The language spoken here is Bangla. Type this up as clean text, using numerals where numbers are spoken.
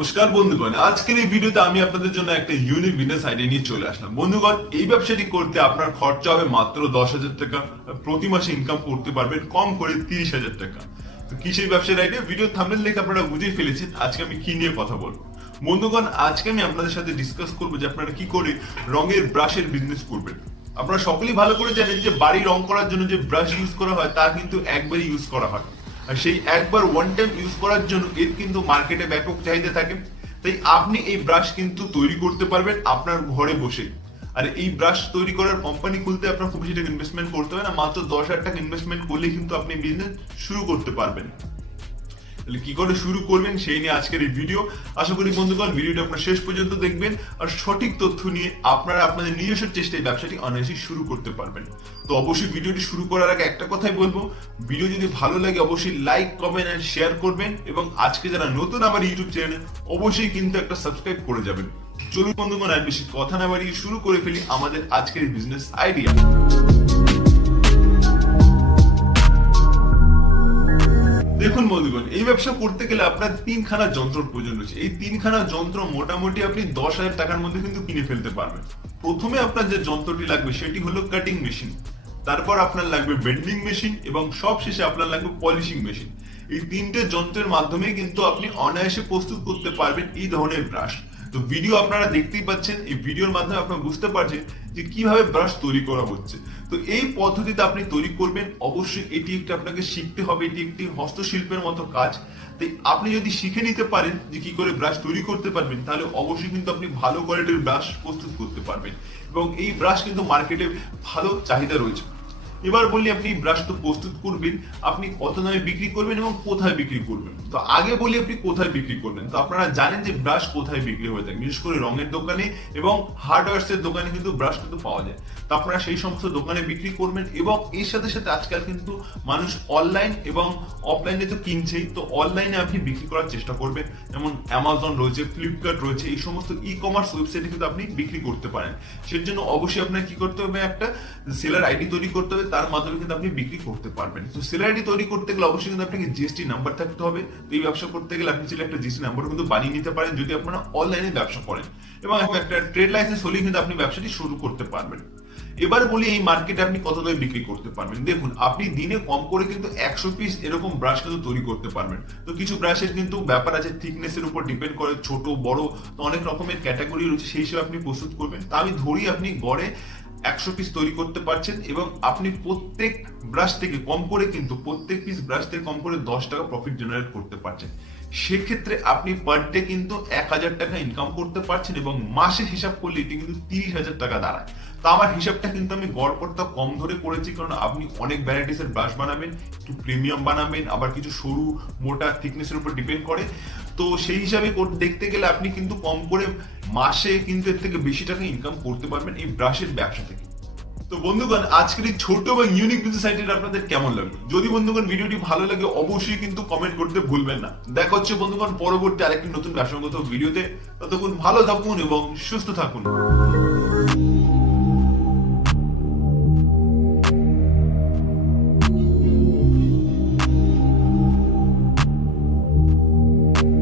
নমস্কার বন্ধুগণ, আজকের এই ভিডিওতে আমি আপনাদের জন্য একটা ইউনিক বিজনেস আইডিয়া নিয়ে চলে আসলাম। বন্ধুগণ, এই ব্যবসাটি করতে আপনার খরচা হবে মাত্র 10,000 টাকা। প্রতি মাসে ইনকাম করতে পারবেন কম করে 30,000 টাকা। তো কি সেই ব্যবসার আইডিয়া? ভিডিও থাম্বনেল দেখে আপনারা বুঝেই ফেলেছেন আজকে আমি কি নিয়ে কথা বলবো। বন্ধুগণ, আজকে আমি আপনাদের সাথে ডিসকাস করবো যে আপনারা কি করে রঙের ব্রাশের বিজনেস করবেন। আপনারা সকলেই ভালো করে জানেন যে বাড়ি রং করার জন্য যে ব্রাশ ইউজ করা হয় তা কিন্তু একবারই ইউজ করা হয়, আর সেই একবার ওয়ান টাইম ইউজ করার জন্য এর কিন্তু মার্কেটে ব্যাপক চাহিদা থাকে। তাই আপনি এই ব্রাশ কিন্তু তৈরি করতে পারবেন আপনার ঘরে বসে। আর এই ব্রাশ তৈরি করার কোম্পানি খুলতে আপনার খুব বেশি টাকা ইনভেস্টমেন্ট করতে হবে না, মাত্র 10,000 টাকা ইনভেস্টমেন্ট করলে কিন্তু আপনি বিজনেস শুরু করতে পারবেন। তাহলে কি করে শুরু করবেন সেই নিয়ে আজকের এই ভিডিও। আশা করি বন্ধুগণ ভিডিওটা আপনারা শেষ পর্যন্ত দেখবেন আর সঠিক তথ্য নিয়ে আপনারা আপনাদের নিজস্ব চেষ্টায় ব্যবসাটি অনায়াসে শুরু করতে পারবেন। তো অবশ্যই ভিডিওটি শুরু করার আগে একটা কথাই বলবো, ভিডিও যদি ভালো লাগে অবশ্যই লাইক, কমেন্ট এন্ড শেয়ার করবেন এবং আজকে যারা নতুন আমার ইউটিউব চ্যানেলে অবশ্যই কিন্তু একটা সাবস্ক্রাইব করে যাবেন। চলুন বন্ধুগণ, আর বেশি কথা না বাড়িয়ে শুরু করে ফেলি আমাদের আজকের বিজনেস আইডিয়া। দেখুন বন্ধুগণ, এই ব্যবসা করতে গেলে আপনার তিনখানা যন্ত্র প্রয়োজন রয়েছে। এই তিনখানা যন্ত্র মোটামুটি আপনি 10,000 টাকার মধ্যে কিন্তু কিনে ফেলতে পারবেন। প্রথমে আপনার যে যন্ত্রটি লাগবে সেটি হলো কাটিং মেশিন, তারপর আপনার লাগবে বেন্ডিং মেশিন এবং সবশেষে আপনার লাগবে পলিশিং মেশিন। এই তিনটে যন্ত্রের মাধ্যমে কিন্তু আপনি অনায়াসে প্রস্তুত করতে পারবেন এই ধরনের ব্রাশ। তো ভিডিও আপনারা দেখতেই পাচ্ছেন, এই ভিডিওর মাধ্যমে আপনারা বুঝতে পারছেন যে কিভাবে ব্রাশ তৈরি করা হচ্ছে। তো এই পদ্ধতিতে আপনি তৈরি করবেন, অবশ্যই এটি একটি আপনাকে শিখতে হবে, এটি একটি হস্তশিল্পের মতো কাজ। তাই আপনি যদি শিখে নিতে পারেন যে কি করে ব্রাশ তৈরি করতে পারবেন, তাহলে অবশ্যই কিন্তু আপনি ভালো কোয়ালিটির ব্রাশ প্রস্তুত করতে পারবেন এবং এই ব্রাশ কিন্তু মার্কেটে ভালো চাহিদা রয়েছে। এবার বলি আপনি ব্রাশ তো প্রস্তুত করবেন, আপনি কত দামে বিক্রি করবেন এবং কোথায় বিক্রি করবেন। তো আগে বলি আপনি কোথায় বিক্রি করবেন। তো আপনারা জানেন যে ব্রাশ কোথায় বিক্রি হয়ে থাকে, বিশেষ করে রঙের দোকানে এবং হার্ডওয়্যারস এর দোকানে কিন্তু ব্রাশ কিন্তু পাওয়া যায়। তো আপনারা সেই সমস্ত দোকানে বিক্রি করবেন এবং এর সাথে সাথে আজকাল কিন্তু মানুষ অনলাইন এবং অফলাইনে তো কিনছেই, তো অনলাইনে আপনি বিক্রি করার চেষ্টা করবেন। যেমন অ্যামাজন রয়েছে, ফ্লিপকার্ট রয়েছে, এই সমস্ত ই কমার্স ওয়েবসাইটে কিন্তু আপনি বিক্রি করতে পারেন। সেই জন্য অবশ্যই আপনার কি করতে হবে, একটা সেলার আইডি তৈরি করতে হবে, তার মাধ্যমে কিন্তু আপনি বিক্রি করতে পারবেন। তো সেলার আইডি তৈরি করতে গেলে অবশ্যই কিন্তু আপনাকে জিএসটি নাম্বার থাকতে হবে। তো এই ব্যবসা করতে গেলে আপনি চাইলে একটা জিএসটি নাম্বার কিন্তু বানিয়ে নিতে পারেন যদি আপনারা অনলাইনে ব্যবসা করেন, এবং একটা ট্রেড লাইসেন্স হলেই কিন্তু আপনি ব্যবসাটি শুরু করতে পারবেন। এবার বলি এই মার্কেটে আপনি কত দামে বিক্রি করতে পারবেন। দেখুন, আপনি দিনে কম করে কিন্তু 100 পিস এরকম ব্রাশ কিন্তু তৈরি করতে পারবেন। তো কিছু ব্রাশের কিন্তু ব্যাপার আছে, থিকনেসের উপর ডিপেন্ড করে, ছোট বড় তো অনেক রকমের ক্যাটাগরি রয়েছে, সেই হিসেবে আপনি প্রস্তুত করবেন। তা আমি ধরি আপনি গড়ে 100 পিস তৈরি করতে পারছেন এবং আপনি প্রত্যেক ব্রাশ থেকে কম করে কিন্তু প্রত্যেক পিস ব্রাশ থেকে কম করে 10 টাকা প্রফিট জেনারেট করতে পারছেন। সেক্ষেত্রে আপনি পার ডে কিন্তু 1,000 টাকা ইনকাম করতে পারছেন এবং মাসে হিসাব করলে এটি কিন্তু 30,000 টাকা দাঁড়ায়। তো আমার হিসাবটা কিন্তু আমি গড় পড়তা কম ধরে করেছি, কারণ আপনি অনেক ভ্যারাইটিস এর ব্রাশ বানাবেন, একটু প্রিমিয়াম বানাবেন, আবার কিছু সরু মোটা থিকনেসের উপর ডিপেন্ড করে। তো সেই হিসাবে দেখতে গেলে আপনি কিন্তু কম করে মাসে কিন্তু এর থেকে বেশি টাকা ইনকাম করতে পারবেন এই ব্রাশের ব্যবসা থেকে। তো বন্ধুগণ, আজকের এই ছোট এবং ইউনিক বিজনেস আইডিয়াটা আপনাদের কেমন লাগলো? যদি বন্ধুগণ ভিডিওটি ভালো লাগে অবশ্যই কিন্তু কমেন্ট করতে ভুলবেন না। দেখা হচ্ছে বন্ধুগণ পরবর্তী আরেকটি নতুন ব্যবসাগত ভিডিওতে। ততক্ষণ ভালো থাকুন এবং সুস্থ থাকুন।